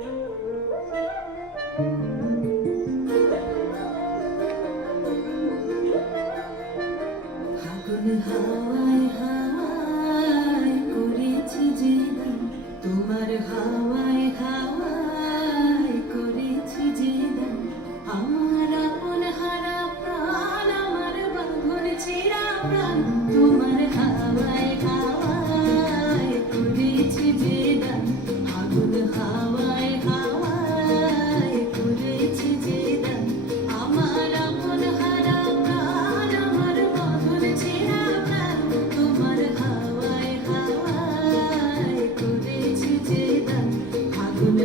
ফাগুন হাওয়ায় হাওয়ায় করেছি যে দান, তোমার হাওয়ায় হাওয়ায় করেছি যে দান। আমার আপন হারা প্রাণ, আমার বাঁধন ছেঁড়া প্রাণ, তোমার হাওয়ায় হাওয়ায় করেছি যে দান। ফাগুন হাওয়ায় হাওয়ায় করেছি যে দান। আমার আপন হারা প্রাণ, আমার বাঁধন ছেঁড়া প্রাণ, তোমার হাওয়ায় হাওয়ায় করেছি যে দান। ফাগুন